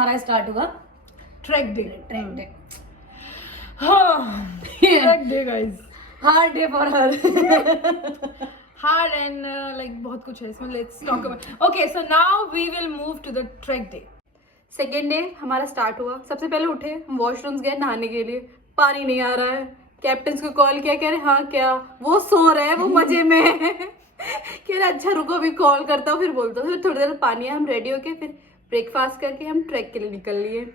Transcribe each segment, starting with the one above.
हमारा स्टार्ट हुआ track day. Track day. Track day guys, hard day for her. Hard and like बहुत कुछ है इसमें। Let's talk about, okay so now we will move to the track day. Second day हमारा start हुआ। सबसे पहले उठे, वॉशरूम्स गए नहाने के लिए, पानी नहीं आ रहा है। कैप्टन को कॉल किया, कह रहे हाँ क्या, वो सो रहे हैं, वो मजे में है। कह रहे अच्छा रुको अभी कॉल करता हूँ फिर बोलता हूँ। फिर थोड़ी देर पानी है, हम रेडी होके फिर ब्रेकफास्ट करके हम ट्रैक के लिए निकल लिए।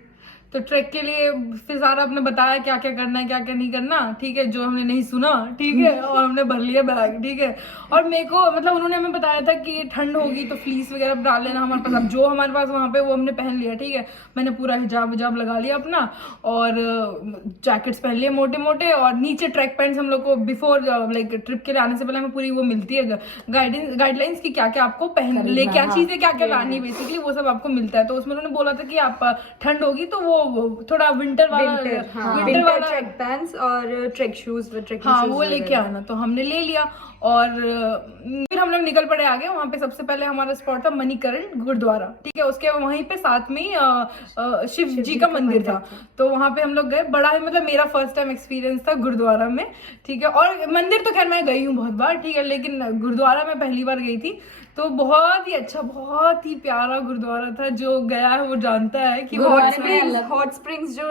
तो ट्रैक के लिए फिर सारा आपने बताया क्या क्या करना है क्या क्या नहीं करना, ठीक है, जो हमने नहीं सुना, ठीक है, और हमने भर लिया बैग, ठीक है। और मेरे को मतलब उन्होंने हमें बताया था कि ठंड होगी तो फ्लीस वगैरह डाल लेना हमारे पास। अब जो हमारे पास वहाँ पे वो हमने पहन लिया, ठीक है। मैंने पूरा हिजाब विजाब लगा लिया अपना, और जैकेट्स पहन लिए मोटे मोटे, और नीचे ट्रैक पैंट्स हम लोग को बिफोर लाइक ट्रिप के लिए आने से पहले हमें पूरी वो मिलती है गाइडलाइंस की क्या क्या आपको पहन ले, क्या चीजें क्या क्या लानी, बेसिकली वो सब आपको मिलता है। तो उसमें उन्होंने बोला था कि आप ठंड होगी तो वो थोड़ा विंटर वाला ट्रैक पैंट्स और ट्रैक शूज, वो लेके आना। तो हमने ले लिया और फिर हम लोग निकल पड़े आगे। वहाँ पे सबसे पहले हमारा स्पॉट था मणिकरण गुरुद्वारा, ठीक है। उसके वहीं पे साथ में शिव जी का मंदिर था, तो वहाँ पे हम लोग गए। बड़ा ही मतलब मेरा फर्स्ट टाइम एक्सपीरियंस था गुरुद्वारा में, ठीक है। और मंदिर तो खैर मैं गई हूँ बहुत बार, ठीक है, लेकिन गुरुद्वारा में पहली बार गई थी। तो बहुत ही अच्छा, बहुत ही प्यारा गुरुद्वारा था। जो गया है वो जानता है कि हॉट स्प्रिंग्स जो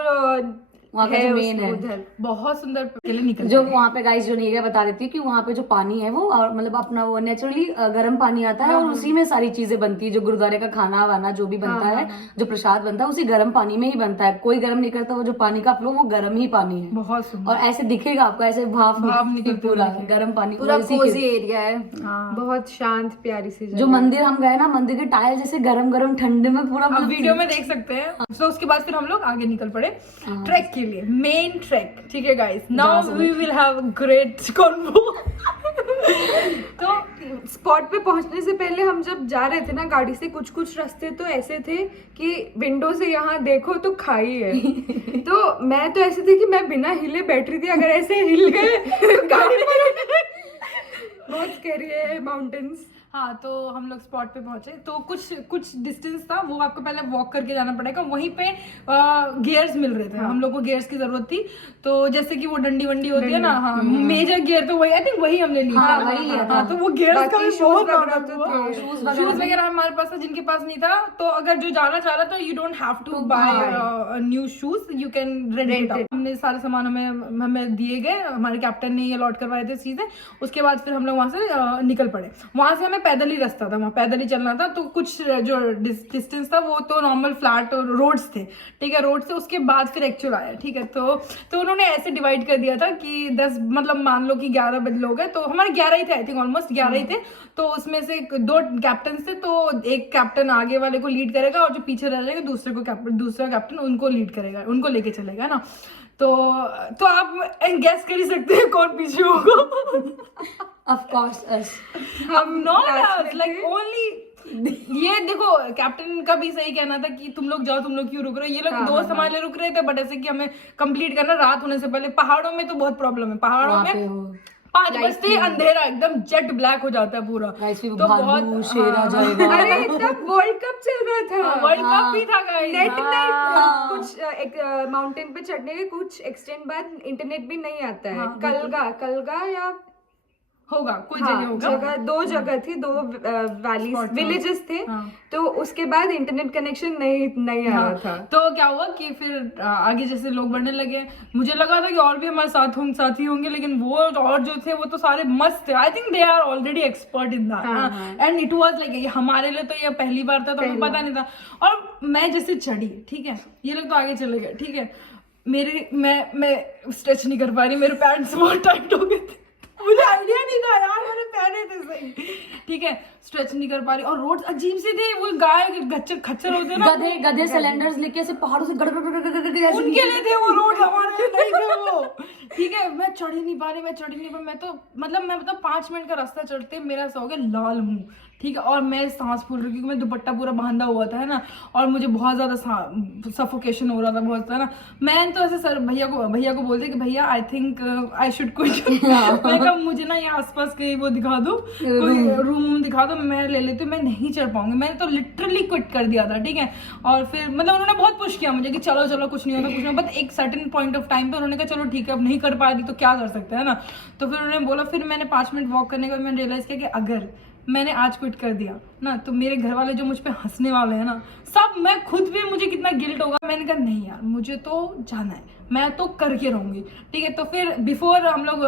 वहाँ का जो मेन है, बहुत सुंदर के लिए निकल जो वहाँ पे गाइस जो नहीं गया बता देती हूँ कि वहाँ पे जो पानी है वो और मतलब अपना वो नेचुरली गर्म पानी आता है और उसी में सारी चीजें बनती है। जो गुरुद्वारे का खाना वाना जो भी बनता है, जो प्रसाद बनता है, उसी गर्म पानी में ही बनता है। कोई गर्म नहीं करता, वो जो पानी का फ्लो वो गर्म ही पानी है। बहुत सुंदर, और ऐसे दिखेगा आपको, ऐसे भाप निकलती पूरा गर्म पानी, पूरा कोजी एरिया है, बहुत शांत प्यारी सी जगह। जो मंदिर हम गए ना, मंदिर के टाइल जैसे गरम गरम ठंडे में पूरा वीडियो में देख सकते हैं। तो उसके बाद फिर हम लोग आगे निकल पड़े ट्रैक के लिए, मेन ट्रैक, ठीक है guys. Now we will have great convo. तो स्पॉट पे पहुंचने से पहले हम जब जा रहे थे ना गाड़ी से, कुछ कुछ रास्ते तो ऐसे थे कि विंडो से यहाँ देखो तो खाई है। तो मैं तो ऐसे थी कि मैं बिना हिले बैठ रही थी, अगर ऐसे हिल गए तो गाड़ी बहुत स्कैरी है माउंटेन्स। हाँ, तो हम लोग स्पॉट पे पहुंचे। तो कुछ डिस्टेंस था, वो आपको पहले वॉक करके जाना पड़ेगा। वहीं पे गियर्स मिल रहे थे, हम लोग को गियर्स की जरूरत थी। तो जैसे कि वो डंडी वंडी होती है ना, हाँ, मेजर गियर तो वही, आई थिंक वही हमने लिया था, वही लिया था। तो वो गियर्स का शूज वगैरह हमारे पास था, जिनके पास नहीं था। तो अगर जो जाना चाह रहा तो you don't have to buy new shoes, you can rent it out. हमने सारे सामान हमें दिए गए, हमारे कैप्टन ने ये अलॉट करवाए थे चीजें। उसके बाद फिर हम लोग वहां से निकल पड़े। वहां से हमें पैदल ही रास्ता था, वहाँ पैदल ही चलना था। तो कुछ जो डिस्टेंस था वो तो नॉर्मल फ्लैट रोड्स थे, ठीक है, रोड से उसके बाद फिर एक्चुअल आया, ठीक है। तो उन्होंने ऐसे डिवाइड कर दिया था कि 10 मतलब मान लो कि 11 बजे लोग हैं, तो हमारे 11 ही थे, आई थिंक ऑलमोस्ट 11 ही थे। तो उसमें से 2 कैप्टन थे, तो एक कैप्टन आगे वाले को लीड करेगा और जो पीछे रह जाएगा दूसरा कैप्टन उनको लीड करेगा, उनको लेके चलेगा ना। तो आप गैस कर ही सकते हैं कौन पीछे होगा। Of course us. हम नॉट लाइक ओनली, ये देखो कैप्टन का भी सही कहना था कि तुम लोग जाओ, तुम लोग क्यों रुक रहे हो। ये लोग दोस्त हमारे लिए रुक रहे थे, बट ऐसे कि हमें कंप्लीट करना रात होने से पहले। पहाड़ों में तो बहुत प्रॉब्लम है, पहाड़ों में 5 बजते अंधेरा एकदम जेट ब्लैक हो जाता है पूरा। तो बहुत शेर आ जाएगा। अरे तब वर्ल्ड कप चल रहा था, वर्ल्ड कप भी था गाइस। नेट नहीं, कुछ एक माउंटेन पे चढ़ने के कुछ एक्सटेंड बाद इंटरनेट भी नहीं आता है। कलगा या होगा कोई जगह होगा, 2 जगह थी, 2 वैलीज विलेजेस थे। तो उसके बाद इंटरनेट कनेक्शन नहीं आ रहा था। तो क्या हुआ कि फिर आगे जैसे लोग बढ़ने लगे, मुझे लगा था कि और भी हमारे साथी होंगे, लेकिन वो और जो थे वो तो सारे मस्त थे। I think they are already expert in that, and it was like हमारे लिए तो ये पहली बार था, तो हमें पता नहीं था। और मैं जैसे चढ़ी, ठीक है, ये लोग तो आगे चले गए, ठीक है, मैं स्ट्रेच नहीं कर पा रही, मेरे पैंट्स बहुत टाइट हो गए थे। मुझे आइडिया नहीं था यार, मैंने पहने थे सही, ठीक है, स्ट्रेच नहीं कर पा रही। और रोड अजीब से थे, वो गाय खच्चर होते हैं ना, गधे सिलेंडर्स लेके ऐसे पहाड़ों से गड़ उनके लिए थे वो रोड, हमारे लिए नहीं थे वो, ठीक है। मैं चढ़ ही नहीं पा रही, मैं तो मतलब 5 मिनट का रास्ता चढ़ते मेरा ऐसा हो गया लाल मुंह, ठीक है, और मैं सांस फूल रही क्योंकि मैं दुपट्टा पूरा बांधा हुआ था, है ना, और मुझे बहुत ज्यादा सफोकेशन हो रहा था बहुत ज्यादा ना। मैं तो ऐसे सर भैया को बोलते कि भैया I think I should quit. मैं कहा मुझे ना यहाँ आसपास कहीं वो दिखा दो, कोई रूम दिखा दो, मैं ले लेती हूँ, मैं नहीं चढ़ पाऊंगी। मैंने तो लिटरली क्विट कर दिया था, ठीक है। और फिर मतलब उन्होंने बहुत पुश किया मुझे कि चलो चलो कुछ नहीं होता कुछ नहीं, बट एक सर्टेन पॉइंट ऑफ टाइम पे उन्होंने कहा चलो ठीक है अब नहीं कर पा रही तो क्या कर सकते हैं ना। तो फिर उन्होंने बोला, फिर मैंने 5 मिनट वॉक करने के बाद मैंने रियलाइज किया कि अगर मैंने आज क्विट कर दिया ना तो मेरे घर वाले जो मुझ पे हंसने वाले हैं ना सब, मैं खुद भी मुझे कितना गिल्ट होगा। मैंने कहा नहीं यार मुझे तो जाना है, मैं तो करके रहूंगी, ठीक है। तो फिर बिफोर हम लोग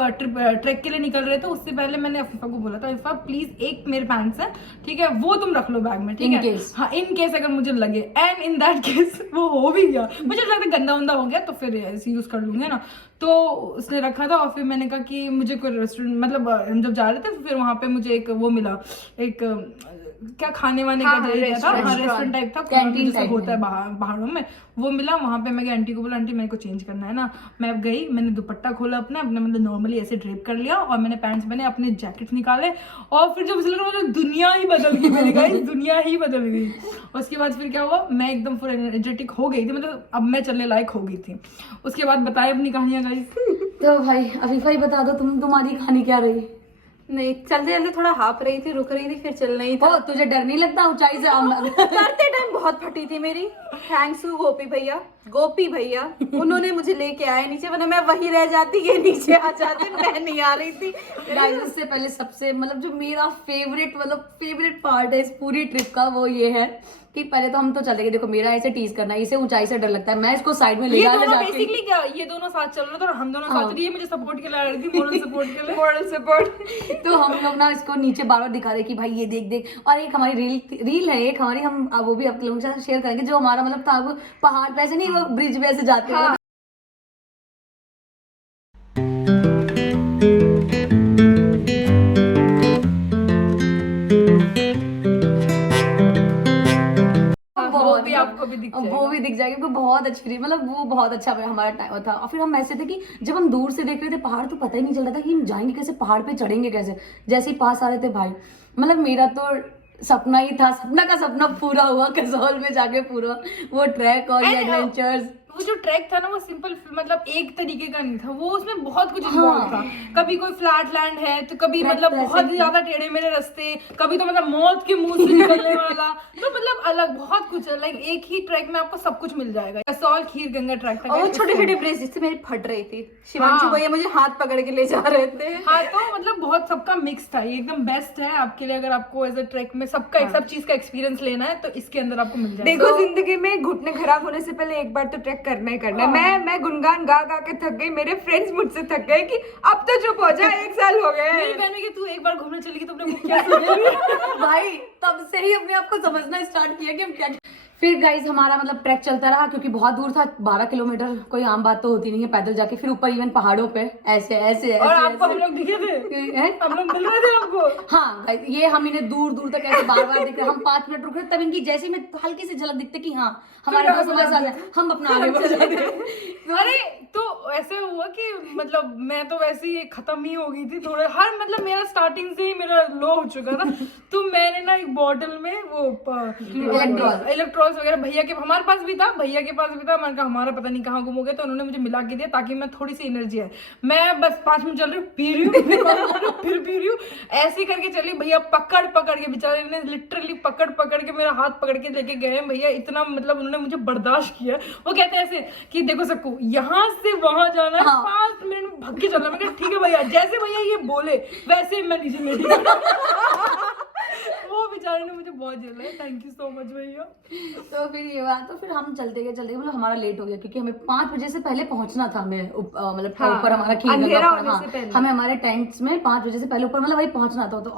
ट्रैक के लिए निकल रहे थे उससे पहले मैंने अफीफा को बोला था, अफीफा प्लीज एक मेरे पैंट्स है, ठीक है, वो तुम रख लो बैग में, ठीक है, हाँ इन केस अगर मुझे लगे। एंड इन दैट केस वो हो भी गया, मुझे लगता गंदा वंदा हो गया तो फिर ऐसे यूज कर लूंगी ना। तो उसने रखा था और फिर मैंने कहा कि मुझे कोई रेस्टोरेंट, मतलब हम जब जा रहे थे फिर वहां पे मुझे एक वो मिला, एक क्या खाने वाने का रेस्टोरेंट टाइप था, कैंटीन जैसा होता है पहाड़ों में, वो मिला। वहां पे मैं गई आंटी को बोला आंटी मेरे को चेंज करना है ना। मैं अब गई, मैंने दुपट्टा खोला अपने मतलब नॉर्मली ऐसे ड्रेप कर लिया और मैंने पैंट्स पहने, अपने जैकेट्स निकाले और फिर जब मुझे दुनिया ही बदल गई मेरी गाइस, दुनिया ही बदल गई। उसके बाद फिर क्या हुआ, मैं एकदम फुल एनर्जेटिक हो गई थी, मतलब अब मैं चलने लायक हो गई थी। उसके बाद बताए अपनी कहानियां गाइस। तो भाई अफीफा ही बता दो, तुम्हारी कहानी क्या रही? नहीं चलते चलते थोड़ा हाफ रही थी, रुक रही थी, फिर चलना ही था। तुझे डर नहीं लगता ऊंचाई से? करते टाइम बहुत फटी थी मेरी। थैंक्स टू गोपी भैया उन्होंने मुझे लेके आए नीचे, वरना मैं वहीं रह जाती, ये नीचे आ जाते, मैं नहीं आ रही थी। गाइस इससे पहले सबसे मतलब जो मेरा फेवरेट पार्ट है इस पूरी ट्रिप का वो ये है कि पहले तो हम तो चले गए, देखो मेरा ऐसे टीज करना है, इसे ऊंचाई से डर लगता है, मैं इसको साइड में ले जाती हूं। बेसिकली क्या ये दोनों साथ चल रहे थे और हम दोनों साथ रही है, मुझे सपोर्ट के लिए आ रही थी, मोरल सपोर्ट। तो हम लोग ना इसको नीचे बार बार दिखा रहे कि भाई ये देख। और एक हमारी रील है, एक हमारी, हम वो भी आप लोगों के साथ शेयर करेंगे, जो हमारा मतलब था वो पहाड़ पे ऐसे नहीं, वो ब्रिज पे ऐसे जाते हैं। आपको भी दिख जाएगा, क्योंकि बहुत अच्छी रही, मतलब वो बहुत अच्छा हमारा टाइम था। और फिर हम ऐसे थे कि जब हम दूर से देख रहे थे पहाड़ तो पता ही नहीं चल रहा था कि हम जाएंगे कैसे, पहाड़ पे चढ़ेंगे कैसे। जैसे ही पास आ रहे थे भाई, मतलब मेरा तो सपना ही था, सपना पूरा हुआ, कसौल में जाके पूरा वो ट्रैक और एडवेंचर्स। वो जो ट्रैक था ना वो सिंपल मतलब एक तरीके का नहीं था, वो उसमें बहुत कुछ इन्वॉल्व था। कभी कोई फ्लैट लैंड है तो कभी मतलब बहुत ज्यादा टेढ़े मेढ़े रास्ते, कभी तो मतलब मौत के मुंह से निकलने वाला, तो मतलब अलग बहुत कुछ है। लाइक एक ही ट्रैक में आपको सब कुछ मिल जाएगा। कसौल खीर गंगा ट्रैक था, और छोटे छोटे ब्रिज जिससे मेरी फट रही थी, शिवांशु भैया मुझे हाथ पकड़ के ले जा रहे थे। हाँ तो मतलब बहुत सबका मिक्स था, ये एकदम बेस्ट है आपके लिए अगर आपको एज अ ट्रैक में सबका सब चीज का एक्सपीरियंस लेना है तो इसके अंदर आपको मिल जाएगा। देखो जिंदगी में घुटने खराब होने से पहले एक बार तो ट्रैक करना ही करना है। मैं गुनगान गा के थक गई, मेरे फ्रेंड्स मुझसे थक गए कि अब तो चुप हो जा, 1 साल हो गए। मेरी बहन कि तू एक बार घूमने चली गई तो अपने को क्या सोचेगी? भाई तब से ही अपने आप को समझना स्टार्ट किया कि हम क्या। फिर गाइज हमारा मतलब ट्रैक चलता रहा, क्योंकि बहुत दूर था, 12 किलोमीटर कोई आम बात तो होती नहीं है पैदल जाके, फिर ऊपर इवन पहाड़ों पे ऐसे और आपको हम लोग दिखे थे, हम लोग मिल रहे थे आपको। हाँ गाइज ये हम इन्हें दूर तक ऐसे बार देख रहे, हम 5 मिनट रुक रहे, तब इनकी जैसे में हल्की सी झलक दिखते कि हाँ हमारे पास हम अपना आगे बढ़ जाते। अरे तो ऐसे हुआ कि मतलब मैं तो वैसे ही खत्म ही हो गई थी थोड़ा, हर मतलब मेरा स्टार्टिंग से ही मेरा लो हो चुका था। तो मैंने ना एक बॉटल में वो इलेक्ट्रॉल्स वगैरह भैया के, हमारे पास भी था, भैया के पास भी था, मैंने कहा हमारा पता नहीं कहाँ गुम हो गया, तो उन्होंने मुझे मिला के दिया ताकि मैं थोड़ी सी एनर्जी है। मैं बस 5 मिनट चल रही हूँ, पी रही हूँ फिर पी रही हूँ, ऐसे करके चली। भैया पकड़ के बेचारे ने लिटरली पकड़ के मेरा हाथ पकड़ के लेके गए भैया। इतना मतलब उन्होंने मुझे बर्दाश्त किया। वो कहते हैं ऐसे कि देखो सबको यहाँ से वहां जाना है, 5 मिनट में भाग के चलना। मैं कहा ठीक है भैया, जैसे भैया ये बोले वैसे मैं नीचे लेटी। वो बेचारे ने मुझे बहुत झेला है, थैंक यू सो मच भैया। तो फिर ये बात, तो फिर हम चलते गए मतलब हमारा लेट हो गया, क्योंकि हमें 5 बजे से पहले पहुंचना था, हमें मतलब ऊपर हमारा खीर हमें हमारे टेंट्स में 5 बजे से पहले ऊपर मतलब वही पहुंचना था। तो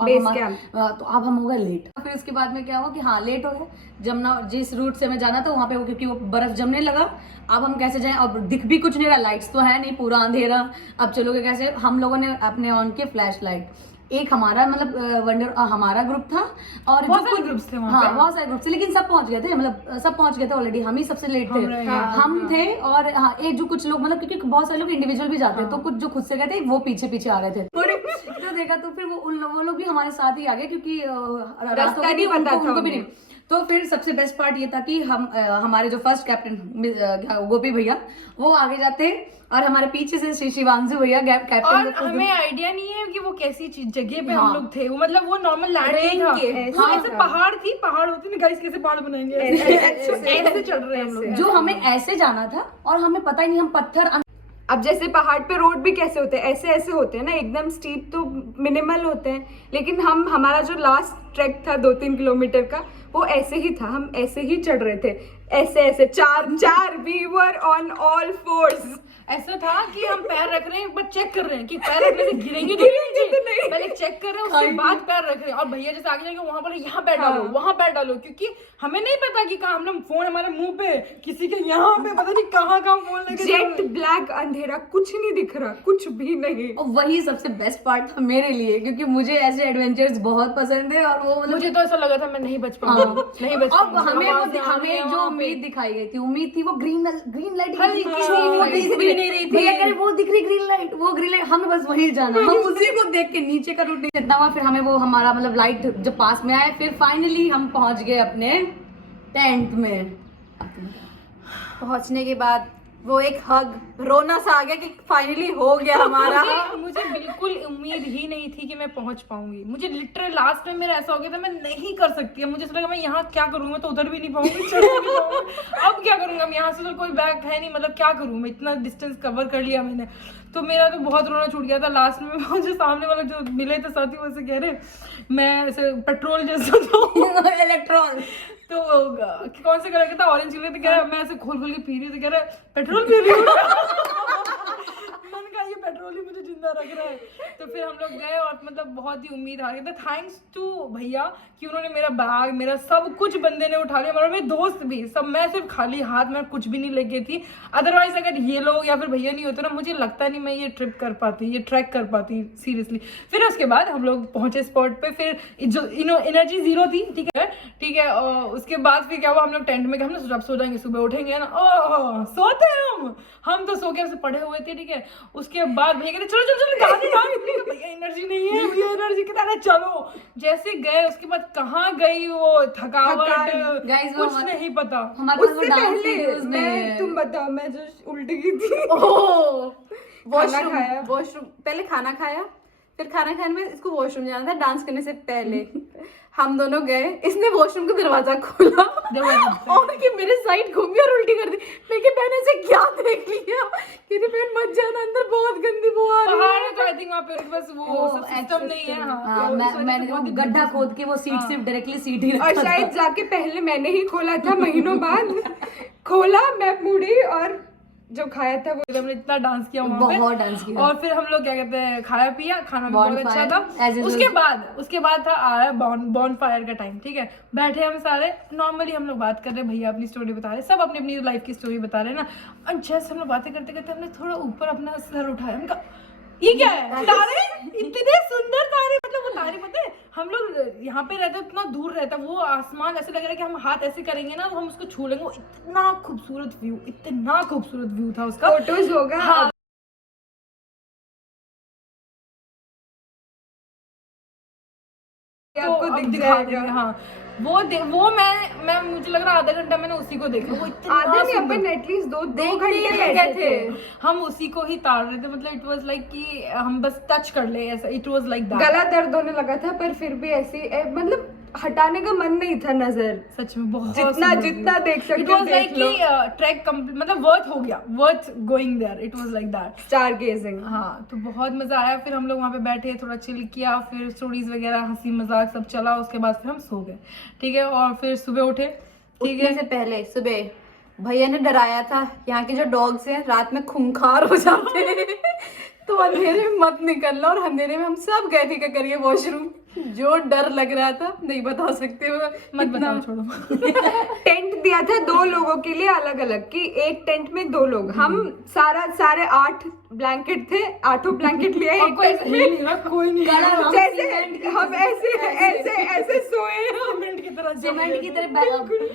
अब हम हो गए लेट। फिर उसके बाद में क्या हुआ कि हाँ लेट हो गए, जमुना जिस रूट से हमें जाना था वहाँ पे, क्योंकि वो बर्फ जमने लगा। अब हम कैसे जाएं, अब दिख भी कुछ नहीं रहा, लाइट्स तो है नहीं, पूरा अंधेरा, अब चलोगे कैसे। हम लोगों ने अपने ऑन के फ्लैश लाइट, एक हमारा मतलब हमारा ग्रुप था और बहुत सारे ग्रुप्स थे वहाँ पे। बहुत सारे ग्रुप थे, लेकिन सब पहुंच गए थे, मतलब सब पहुंच गए थे ऑलरेडी, हम ही सबसे लेट थे। हम थे और हाँ एक जो कुछ लोग मतलब, क्योंकि बहुत सारे लोग इंडिविजुअल भी जाते हैं, तो कुछ जो खुद से गए थे वो पीछे आ रहे थे। तो देखा तो फिर वो लोग भी हमारे साथ ही आ गए, क्योंकि रात हो रास्ता गई थी, नहीं पता था उनको भी उन्हें। नहीं। तो फिर सबसे बेस्ट पार्ट ये था कि हम हमारे जो फर्स्ट कैप्टन गोपी भैया वो आगे जाते और हमारे पीछे से शिवांशु भैया और कैप्टन। हमें आइडिया नहीं है कि वो कैसी जगह पे हाँ। हम लोग थे, वो मतलब वो नॉर्मल लैंड नहीं था, ऐसे वो था। ऐसे पहाड़ थी, पहाड़ होती ना गाइस, कैसे पहाड़ बनाएंगे ऐसे चढ़ रहे हैं हम लोग। जो हमें ऐसे जाना था और हमें पता ही नहीं, हम पत्थर अब जैसे पहाड़ पे रोड भी कैसे होते हैं, ऐसे ऐसे होते हैं ना, एकदम स्टीप तो मिनिमल होते हैं, लेकिन हमारा जो लास्ट ट्रैक था 2-3 किलोमीटर का, वो ऐसे ही था, हम ऐसे ही चढ़ रहे थे, ऐसे ऐसे चार we were on all force. ऐसा था कि हम पैर रख रहे हैं, बट चेक कर रहे हैं कि पैर रखने से गिरेंगे तो नहीं, पहले चेक कर रहे हैं, उसके बाद पैर रख रहे हैं। और भैया जैसे आगे जाएंगे वहां पर यहाँ पैर डालो, वहां पैर डालो, क्योंकि हमें नहीं पता कि कहाँ, हमने फोन हमारे मुंह पे, किसी के यहाँ पे, पता नहीं कहाँ फोन लेके जेट ब्लैक अंधेरा, कुछ नहीं दिख रहा, कुछ भी नहीं। और वही सबसे बेस्ट पार्ट था मेरे लिए, क्योंकि मुझे ऐसे एडवेंचर्स बहुत पसंद है। और वो मुझे तो ऐसा लगा था मैं नहीं बच पाऊंगा, नहीं बच अब पाऊंगा। हमें जो उम्मीद दिखाई गई थी, उम्मीद थी वो ग्रीन लाइट नहीं रही थी। भैया कह रहे वो दिख रही ग्रीन लाइट, हमें बस वही जाना, हम उसी को देख के नीचे का रूट जितना हुआ। फिर हमें वो हमारा मतलब लाइट जब पास में आए, फिर फाइनली हम पहुंच गए अपने टेंट में। पहुंचने के बाद वो एक हग, रोना सा आ गया कि फाइनली हो गया हमारा। मुझे बिल्कुल उम्मीद ही नहीं थी कि मैं पहुंच पाऊंगी। मुझे लिटरली लास्ट में मेरा ऐसा हो गया था, मैं नहीं कर सकती। मुझे ऐसा लगा मैं यहाँ क्या करूँ, मैं तो उधर भी नहीं पाऊंगी, चढ़ भी नहीं पाऊंगी। अब क्या करूंगा, अब यहाँ से तो कोई बैग है नहीं, मतलब क्या करूँ, मैं इतना डिस्टेंस कवर कर लिया मैंने। तो मेरा तो बहुत रोना छूट गया था लास्ट में। मुझे सामने वाला जो मिले थे साथी, वो ऐसे कह रहे मैं ऐसे पेट्रोल जैसा था इलेक्ट्रॉन। तो कौन से कलर का था, ऑरेंज कलर का। कह रहा मैं ऐसे खोल खोल के पी रही थी, कह रहा पेट्रोल पी रही हूँ। मैंने कहा ये पेट्रोल ही मुझे जिंदा रख रहा है। तो फिर हम लोग गए और मतलब बहुत ही उम्मीद हार गए थे। थैंक्स टू भैया कि उन्होंने मेरा बैग, मेरा सब कुछ बंदे ने उठा लिया, मेरे दोस्त भी सब। मैं सिर्फ खाली हाथ में कुछ भी नहीं लेके थी। अदरवाइज अगर ये लोग या फिर भैया नहीं होते ना, मुझे लगता नहीं मैं ये ट्रिप कर पाती, ये ट्रैक कर पाती सीरियसली। फिर उसके बाद हम लोग पहुंचे स्पॉट पे। फिर जो एनर्जी जीरो थी, ठीक है। और उसके बाद फिर क्या हुआ, हम लोग टेंट में गए। हमने सोचा सो जाएंगे, सुबह उठेंगे ना। ओह सोते हैं हम तो सो के ऐसे पड़े हुए थे, ठीक है। उसके बाद भैया कहते चलो चलो चलो गाने भैया एनर्जी नहीं है, भैया एनर्जी कहता है चलो। जैसे गए उसके बाद कहाँ गई वो थकावट, Guys, कुछ वो नहीं पता। हमारे पास वो उससे डांस पहले वीडियोस में मैं, तुम बताओ, मैं जो उल्टी की थी। वॉशरूम खाया। वॉशरूम पहले खाना खाया, फिर खाना खाने में इसको वॉशरूम जाना था डांस करने से पहले। हम दोनों गए, इसने वॉशरूम का दरवाजा खोला और कि मेरे साइड घूमी और उल्टी कर दी। मैं कि मैंने इसे क्या देख लिया कि बहन मत जाना अंदर, बहुत गंदी बू आ रही है। पहाड़ है तो आई थिंक वहाँ पे बस वो सब सिस्टम नहीं है। हाँ, तो इस वजह से मैंने बहुत वो ही गड्ढा खोद के वो सीट से डायरेक्टली सीट ही और रखा था। शायद जाके पहले मैंने ही खोला था, महीनों बाद खोला, मैं मुड़ी और जो खाया था वो। हमने इतना डांस किया वहाँ पे। बहुत डांस किया। और फिर हम लोग क्या कहते हैं, खाया पिया, खाना भी बहुत अच्छा था। उसके बाद था आया बॉन फायर का टाइम, ठीक है। बैठे हम सारे नॉर्मली हम लोग बात कर रहे हैं, भैया अपनी स्टोरी बता रहे, सब अपनी अपनी लाइफ की स्टोरी बता रहे हैं ना। और जैसे हम लोग बातें करते करते हमने थोड़ा ऊपर अपना सर उठाया, हमका ये क्या है, तारे, इतने सुंदर तारे, मतलब वो तारे पता है हम लोग यहाँ पे रहते इतना दूर रहता वो आसमान, ऐसे लग रहा है कि हम हाथ ऐसे करेंगे ना तो हम उसको छू लेंगे। वो इतना खूबसूरत व्यू था उसका। फोटोज होगा। हाँ, आपको तो दिख अब दिखा जाएगा। देंगे। हाँ वो मैं मुझे लग रहा आधा घंटा मैंने उसी को देखा। वो इतना आधा नहीं, सुंदर- अपन एटलीस्ट दो देख घंटे लिए बैठे गए थे। थे। हम उसी को ही ताड़ रहे थे, मतलब इट वाज लाइक कि हम बस टच कर ले, ऐसा इट वाज लाइक दैट। गला दर्द होने लगा था, पर फिर भी ऐसे मतलब हटाने का मन नहीं था नजर। सच में बहुत जितना देख सकते इट हो वाज लाइक देख लो। कि ट्रैक कंप्लीट, मतलब वर्थ हो गया, worth going there, it was like that. Stargazing. हाँ, तो बहुत मजा आया। फिर हम लोग वहाँ पे बैठे, थोड़ा चिल किया, फिर स्टोरीज वगैरह, हंसी मजाक सब चला। उसके बाद फिर हम सो गए, ठीक है। और फिर सुबह उठे, ठीक उठने है। से पहले सुबह भैया ने डराया था, यहाँ के जो डॉग्स हैं रात में खूंखार हो जाते हैं तो अंधेरे में मत निकलना। और अंधेरे में हम सब गए थे क्या करिए वॉशरूम। जो डर लग रहा था नहीं बता सकते हो, मत बताओ, छोड़ो। टेंट दिया था 2 लोगों के लिए अलग अलग, कि एक टेंट में 2 लोग, हम सारे 8 ब्लैंकेट थे, 8 ब्लैंकेट लिए एक कोई टेंट में। हिल नहीं रहा, कोई नहीं हिल रहा। जैसे हम ऐसे सोए हैं। सीमेंट की तरह सीमेंट की तरह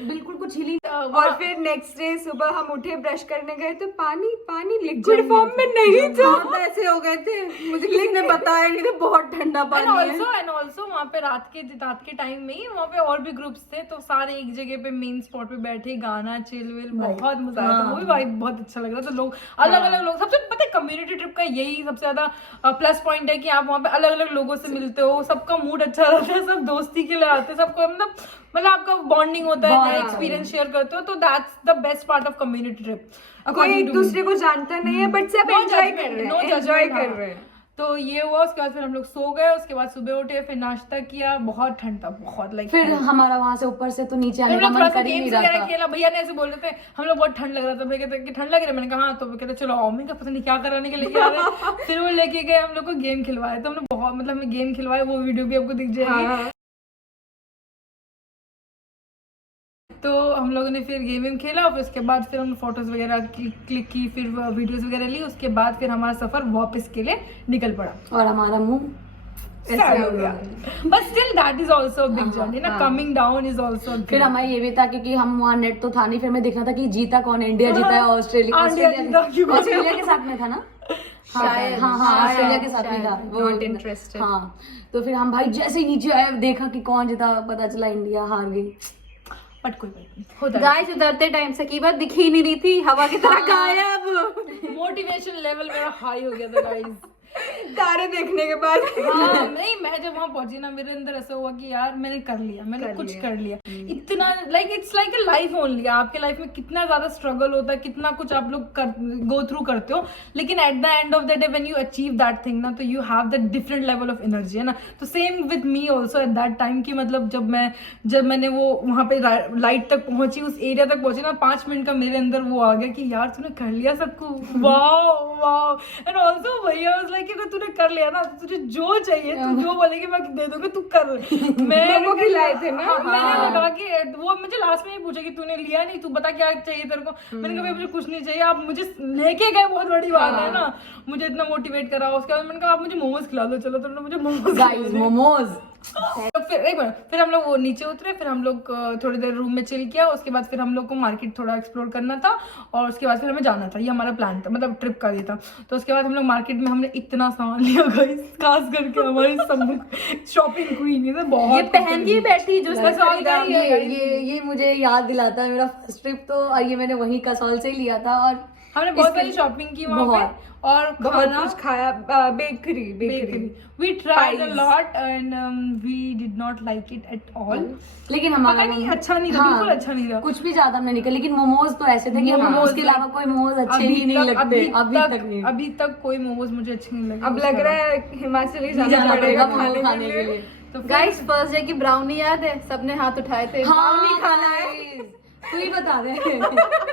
बिल्कुल कुछ हिली। और फिर नेक्स्ट डे सुबह हम उठे, ब्रश करने गए तो पानी लिक्विड फॉर्म में नहीं था। हम तो ऐसे हो गए थे, मुझे किसी ने बताया नहीं था बहुत ठंडा पानी है। एंड ऑल्सो वहाँ पे रात के टाइम में ही वहाँ पे और भी ग्रुप्स थे, तो सारे एक जगह पे मेन स्पॉट पे बैठे, गाना चिल विल, बहुत मजा आया था। वो भी वाइब बहुत अच्छा लग रहा था। लोग अलग अलग लोग, सबसे पता है कम्युनिटी ट्रिप का यही सबसे ज्यादा प्लस पॉइंट है कि आप वहाँ पे अलग अलग लोगों से मिलते हो, सबका मूड अच्छा रहता है, सब दोस्ती के लिए आते हैं, सबको मतलब आपका बॉन्डिंग होता है, नया एक्सपीरियंस शेयर करते हो, तो that's the best part of community trip. कोई एक दूसरे को जानता नहीं है, बट सब एंजॉय कर रहे हैं। तो ये हुआ। उसके बाद फिर हम लोग सो गए, उसके बाद सुबह उठे, फिर नाश्ता किया, बहुत ठंड था, बहुत लाइक। फिर हमारा वहां से ऊपर से तो नीचे आने हम का लोग मन थोड़ा सा कर ही नहीं गेम्स रहा वगैरह था। खेला, भैया ने ऐसे बोल रहे थे, हम लोग बहुत ठंड लग रहा था, भैया कहते कि ठंड लग रही है, मैंने कहा हाँ, तो कहते चलो आओ, मैं पता नहीं क्या कराने के लेके आ रहे हैं। फिर वो लेके गए, हम लोग को गेम खिलवाए, तो हमने बहुत मतलब हमें गेम खिलवाए, वो वीडियो भी आपको दिख जाएगी। तो हम लोगों ने फिर गेम खेला, फिर उसके बाद फिर हम फोटोज वगैरह क्लिक की, फिर वीडियोस वगैरह ली, उसके बाद फिर हमारा सफर वापस के लिए निकल पड़ा और हमारा मुंह ऐसे हो गया। But still that is also big journey ना, कमिंग डाउन इज आल्सो। फिर हमारा ये भी था क्योंकि हम वहाँ नेट तो था नहीं, फिर मैं देखना था कि जीता कौन है, इंडिया जीता है ऑस्ट्रेलिया ऑस्ट्रेलिया के साथ में था ना, शायद हाँ ऑस्ट्रेलिया के साथ में था वो। Not interested. हाँ, तो फिर हम भाई जैसे ही नीचे आए देखा कि कौन जीता, पता चला इंडिया हार गई। बट कोई बात नहीं, होता है। गाइस उतरते टाइम सकीबा दिख ही नहीं रही थी, हवा की तरह गायब। मोटिवेशन लेवल मेरा हाई हो गया था गाइस। तारे देखने के बाद। हाँ, नहीं मैं जब वहाँ पहुंची ना, मेरे अंदर ऐसा हुआ कि यार मैंने कर लिया, मैंने कुछ कर लिया। इतना like it's like a life only. आपके लाइफ में कितना ज्यादा स्ट्रगल होता है, कितना कुछ आप लोग गो थ्रू करते हो, लेकिन at the end of the day when you achieve that thing ना, तो you have that different level of energy, है ना। तो same with me also at that time कि मतलब जब मैंने वो वहाँ पे लाइट तक पहुंची, उस एरिया तक पहुंची ना, 5 मिनट का मेरे अंदर वो आ गया कि यार तूने कर लिया सबको, वाओ। एंड ऑल्सो भैया वाज लाइक कि अगर तूने कर लिया ना, तो तुझे जो चाहिए तू जो बोलेगी मैं दे दूंगी, तू कर। मैंने खिलाए थे ना। मैंने कहा कि वो मुझे लास्ट में ही पूछा कि तूने लिया नहीं, तू बता क्या चाहिए तेरे को। मैंने कहा मुझे कुछ नहीं चाहिए, आप मुझे लेके गए, बहुत बड़ी बात है ना, मुझे इतना मोटिवेट करा। उसके बाद मैंने कहा आप मुझे मोमोज खिला दो, चलो तो मुझे मोमोज। गाइस मोमोज। तो फिर एक मिनट, फिर हम लोग वो नीचे उतरे, फिर हम लोग थोड़ी देर रूम में चिल किया, उसके बाद फिर हम लोग को मार्केट थोड़ा एक्सप्लोर करना था, और उसके बाद फिर हमें जाना था। ये हमारा प्लान था, मतलब ट्रिप का ये था। तो उसके बाद हम लोग मार्केट में हमने इतना सामान लिया गाइस, खास करके हमारी सब शॉपिंग क्वीन है, बहुत ये पहन के बैठी जो उसका सॉल का ये मुझे याद दिलाता है मेरा फर्स्ट ट्रिप, तो और ये मैंने वहीं कसौल से ही लिया था। और हमने बहुत सारी शॉपिंग की वहाँ पे, और बहुत कुछ खाया, bakery. We tried a lot and we did not like it at all. लेकिन हमारा पता नहीं अच्छा नहीं था, बिल्कुल अच्छा नहीं था। कुछ भी ज्यादा हमने निकल, लेकिन मोमोज तो ऐसे थे कि मोमोज के अलावा कोई मोमोज अच्छे ही नहीं लगते अभी तक कोई मोमोज मुझे अच्छे नहीं लगे। अब लग रहा है हिमाचल ही जाना पड़ेगा मोमोज खाने के लिए। तो गाइस फर्स्ट डे की ब्राउनी याद है, सबने हाथ उठाए थे, ब्राउनी खाना है। तू ही बता दे।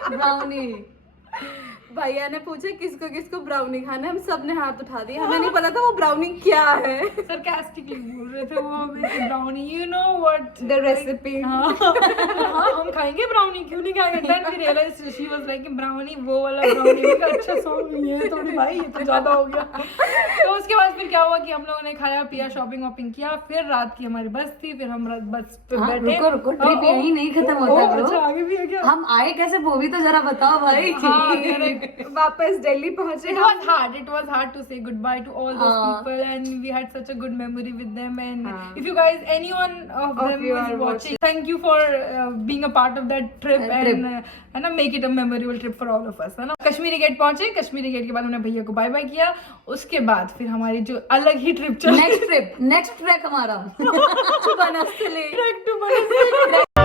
ब्राउनी भैया ने पूछा किसको किसको ब्राउनी खाना है, हम सब ने हाथ उठा दिया, हमें नहीं पता था वो ब्राउनी क्या है। सरकास्टिकली बोल रहे थे वो हमें brownie, you know what the recipe. हाँ हम खाएंगे ब्राउनी, क्यों नहीं खाएंगे। Then we realise she was like brownie, वो वाला ब्राउनी का अच्छा सॉन्ग नहीं है थोड़ी, भाई ये तो ज्यादा हो गया। तो उसके बाद फिर क्या हुआ कि हम लोगों ने खाया पिया, शॉपिंग वॉपिंग किया, फिर रात की हमारी बस थी, फिर हम बस पे बैठे। रुको ट्रिप यही नहीं खत्म होता ब्रो। अच्छा आगे भी है क्या? हम आए कैसे वो भी तो जरा बताओ भाई। वापस दिल्ली पहुंचे। It was hard to say goodbye to all those people, and we had such a good memory with them. And if you guys, anyone of them you was are watching, thank you for being a part of that trip and make it a memorable trip for all of us, है ना। Kashmiri gate पहुंचे, Kashmiri gate के बाद हमने भैया को bye bye किया। उसके बाद फिर हमारी जो अलग ही ट्रिप चली, नेक्स्ट ट्रैक हमारा बनस्थली। Track to Banasthali.